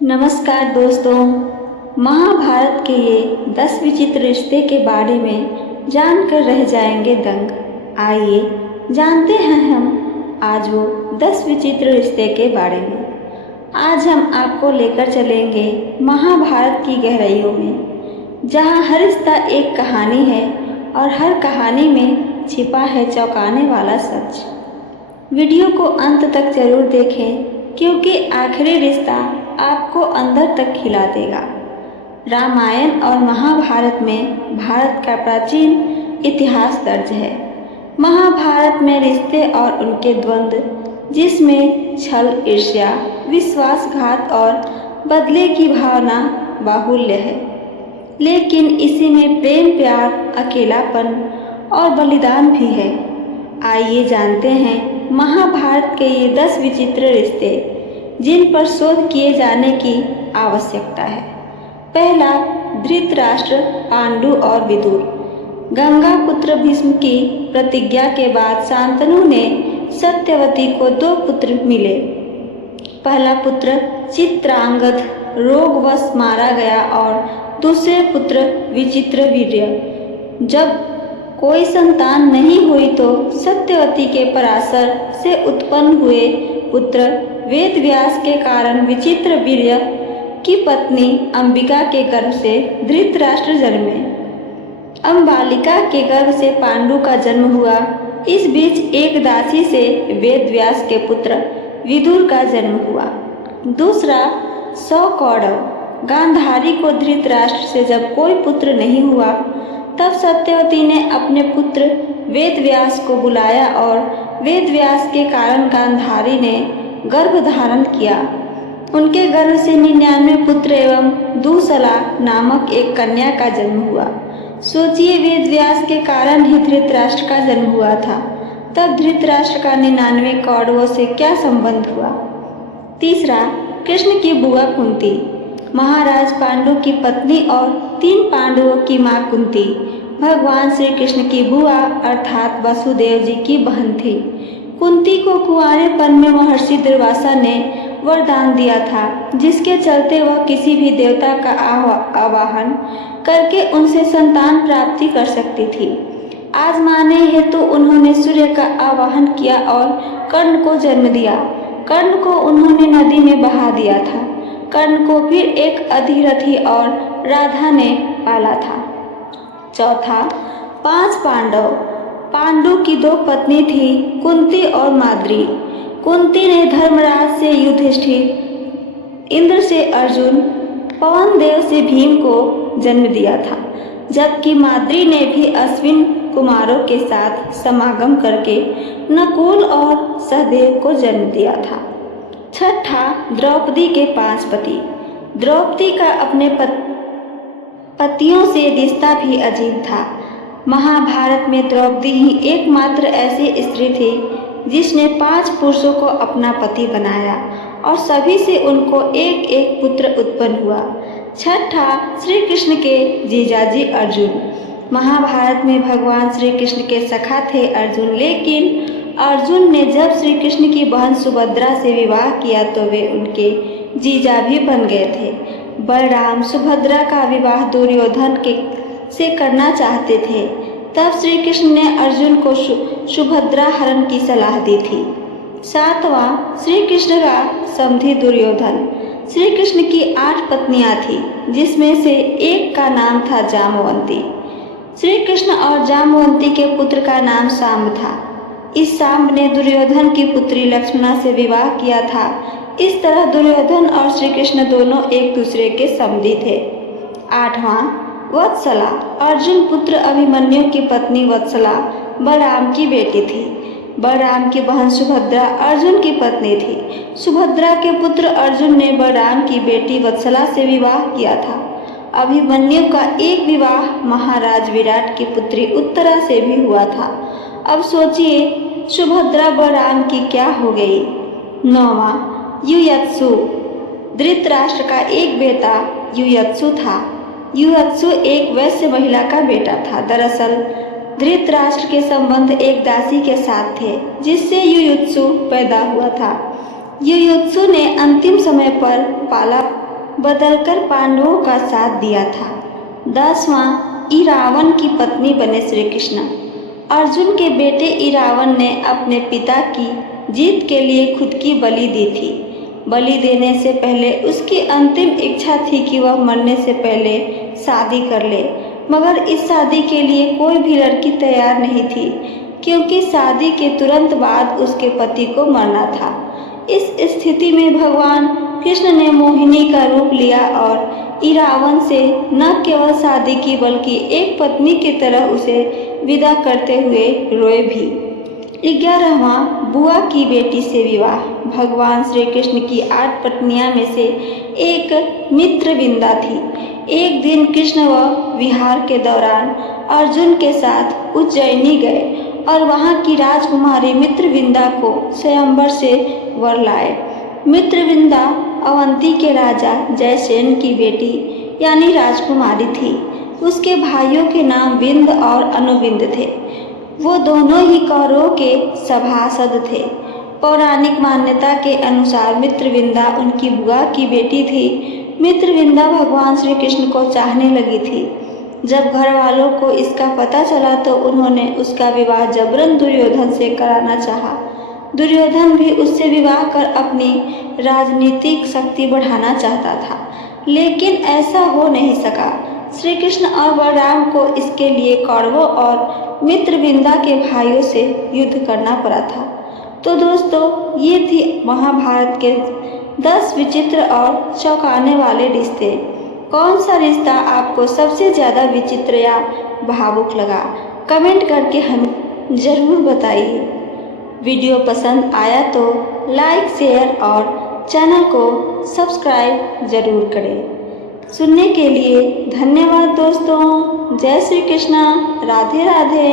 नमस्कार दोस्तों। महाभारत के ये 10 विचित्र रिश्ते के बारे में जानकर रह जाएंगे दंग। आइए जानते हैं हम आज वो 10 विचित्र रिश्ते के बारे में। आज हम आपको लेकर चलेंगे महाभारत की गहराइयों में, जहाँ हर रिश्ता एक कहानी है और हर कहानी में छिपा है चौंकाने वाला सच। वीडियो को अंत तक जरूर देखें, क्योंकि आखिरी रिश्ता आपको अंदर तक खिला देगा। रामायण और महाभारत में भारत का प्राचीन इतिहास दर्ज है। महाभारत में रिश्ते और उनके द्वंद्व, जिसमें छल, ईर्ष्या, विश्वासघात और बदले की भावना बाहुल्य है, लेकिन इसी में प्रेम, प्यार, अकेलापन और बलिदान भी है। आइए जानते हैं महाभारत के ये 10 विचित्र रिश्ते, जिन पर शोध किए जाने की आवश्यकता है। पहला, धृतराष्ट्र, पांडु और विदुर। गंगा पुत्र भीष्म की प्रतिज्ञा के बाद शांतनु ने सत्यवती को 2 पुत्र मिले। पहला पुत्र चित्रांगद रोगवश मारा गया और दूसरे पुत्र विचित्रवीर्य। जब कोई संतान नहीं हुई तो सत्यवती के पराशर से उत्पन्न हुए पुत्र वेदव्यास के कारण विचित्रवीर्य की पत्नी अंबिका के गर्भ से धृतराष्ट्र जन्मे। अंबालिका के गर्भ से पांडु का जन्म हुआ। इस बीच एक दासी से वेदव्यास के पुत्र विदुर का जन्म हुआ। दूसरा, सौकौरव। गांधारी को धृतराष्ट्र से जब कोई पुत्र नहीं हुआ, तब सत्यवती ने अपने पुत्र वेदव्यास को बुलाया और वेदव्यास के कारण गांधारी ने गर्भ धारण किया। उनके गर्भ से 99 पुत्र एवं दूसला नामक एक कन्या का जन्म हुआ। सोचिए, वेदव्यास के कारण ही धृतराष्ट्र का जन्म हुआ था, तब धृतराष्ट्र का 99 कौरवों से क्या संबंध हुआ। तीसरा, कृष्ण की बुआ कुंती। महाराज पांडु की पत्नी और 3 पांडवों की मां कुंती भगवान श्री कृष्ण की बुआ अर्थात वसुदेव जी की बहन थी। कुंती को कुंवारेपन में महर्षि दुर्वासा ने वरदान दिया था, जिसके चलते वह किसी भी देवता का आवाहन करके उनसे संतान प्राप्ति कर सकती थी। आजमाने हेतु उन्होंने सूर्य का आवाहन किया और कर्ण को जन्म दिया। कर्ण को उन्होंने नदी में बहा दिया था। कर्ण को फिर एक अधिरथी और राधा ने पाला था। चौथा, 5 पांडव। पांडु की 2 पत्नी थी, कुंती और माद्री। कुंती ने धर्मराज से युधिष्ठिर, इंद्र से अर्जुन, पवन देव से भीम को जन्म दिया था, जबकि माद्री ने भी अश्विन कुमारों के साथ समागम करके नकुल और सहदेव को जन्म दिया था। छठा, द्रौपदी के 5 पति। द्रौपदी का अपने पतियों से रिश्ता भी अजीब था। महाभारत में द्रौपदी ही एकमात्र ऐसी स्त्री थी जिसने 5 पुरुषों को अपना पति बनाया और सभी से उनको एक एक पुत्र उत्पन्न हुआ। छठा, श्री कृष्ण के जीजाजी अर्जुन। महाभारत में भगवान श्री कृष्ण के सखा थे अर्जुन, लेकिन अर्जुन ने जब श्री कृष्ण की बहन सुभद्रा से विवाह किया तो वे उनके जीजा भी बन गए थे। बलराम सुभद्रा का विवाह दुर्योधन से करना चाहते थे, तब श्री कृष्ण ने अर्जुन को सुभद्रा हरण की सलाह दी थी। 7वां, श्री कृष्ण का समधी दुर्योधन। श्री कृष्ण की 8 पत्नियां थीं, जिसमें से एक का नाम था जामवंती। श्री कृष्ण और जामवंती के पुत्र का नाम सांब था। इस सांब ने दुर्योधन की पुत्री लक्ष्मणा से विवाह किया था। इस तरह दुर्योधन और श्री कृष्ण दोनों एक दूसरे के समधी थे। 8वां, वत्सला। अर्जुन पुत्र अभिमन्यु की पत्नी वत्सला बलराम की बेटी थी। बलराम की बहन सुभद्रा अर्जुन की पत्नी थी। सुभद्रा के पुत्र अर्जुन ने बलराम की बेटी वत्सला से विवाह किया था। अभिमन्यु का एक विवाह महाराज विराट की पुत्री उत्तरा से भी हुआ था। अब सोचिए, सुभद्रा बलराम की क्या हो गई। 9वां, युयत्सु। धृतराष्ट्र का एक बेटा युयत्सु था। युयत्सु एक वैश्य महिला का बेटा था। दरअसल धृतराष्ट्र के संबंध एक दासी के साथ थे, जिससे युयुत्सु पैदा हुआ था। युयुत्सु ने अंतिम समय पर बदलकर पांडवों का साथ दिया था। 10वां, इरावन की पत्नी बने श्री कृष्ण। अर्जुन के बेटे इरावन ने अपने पिता की जीत के लिए खुद की बलि दी थी। बलि देने से पहले उसकी अंतिम इच्छा थी कि वह मरने से पहले शादी कर ले, मगर इस शादी के लिए कोई भी लड़की तैयार नहीं थी, क्योंकि शादी के तुरंत बाद उसके पति को मरना था। इस स्थिति में भगवान कृष्ण ने मोहिनी का रूप लिया और इरावन से न केवल शादी की बल्कि एक पत्नी की तरह उसे विदा करते हुए रोए भी। 11वां, बुआ की बेटी से विवाह। भगवान श्री कृष्ण की 8 पत्नियां में से एक मित्रविंदा थी। एक दिन कृष्ण व विहार के दौरान अर्जुन के साथ उज्जैनी गए और वहां की राजकुमारी मित्रविंदा को स्वयंवर से वर लाए। मित्रविंदा अवंती के राजा जयसेन की बेटी यानी राजकुमारी थी। उसके भाइयों के नाम विंद और अनुविंद थे। वो दोनों ही कौरवों के सभासद थे। पौराणिक मान्यता के अनुसार मित्रविंदा उनकी बुआ की बेटी थी। मित्रविंदा भगवान श्री कृष्ण को चाहने लगी थी। जब घर वालों को इसका पता चला तो उन्होंने उसका विवाह जबरन दुर्योधन से कराना चाहा। दुर्योधन भी उससे विवाह कर अपनी राजनीतिक शक्ति बढ़ाना चाहता था, लेकिन ऐसा हो नहीं सका। श्री कृष्ण और बलराम को इसके लिए कौरवों और मित्रविंदा के भाइयों से युद्ध करना पड़ा था। तो दोस्तों, ये थी महाभारत के 10 विचित्र और चौंकाने वाले रिश्ते। कौन सा रिश्ता आपको सबसे ज़्यादा विचित्र या भावुक लगा? कमेंट करके हमें ज़रूर बताइए। वीडियो पसंद आया तो लाइक, शेयर और चैनल को सब्सक्राइब ज़रूर करें। सुनने के लिए धन्यवाद दोस्तों। जय श्री कृष्णा। राधे राधे।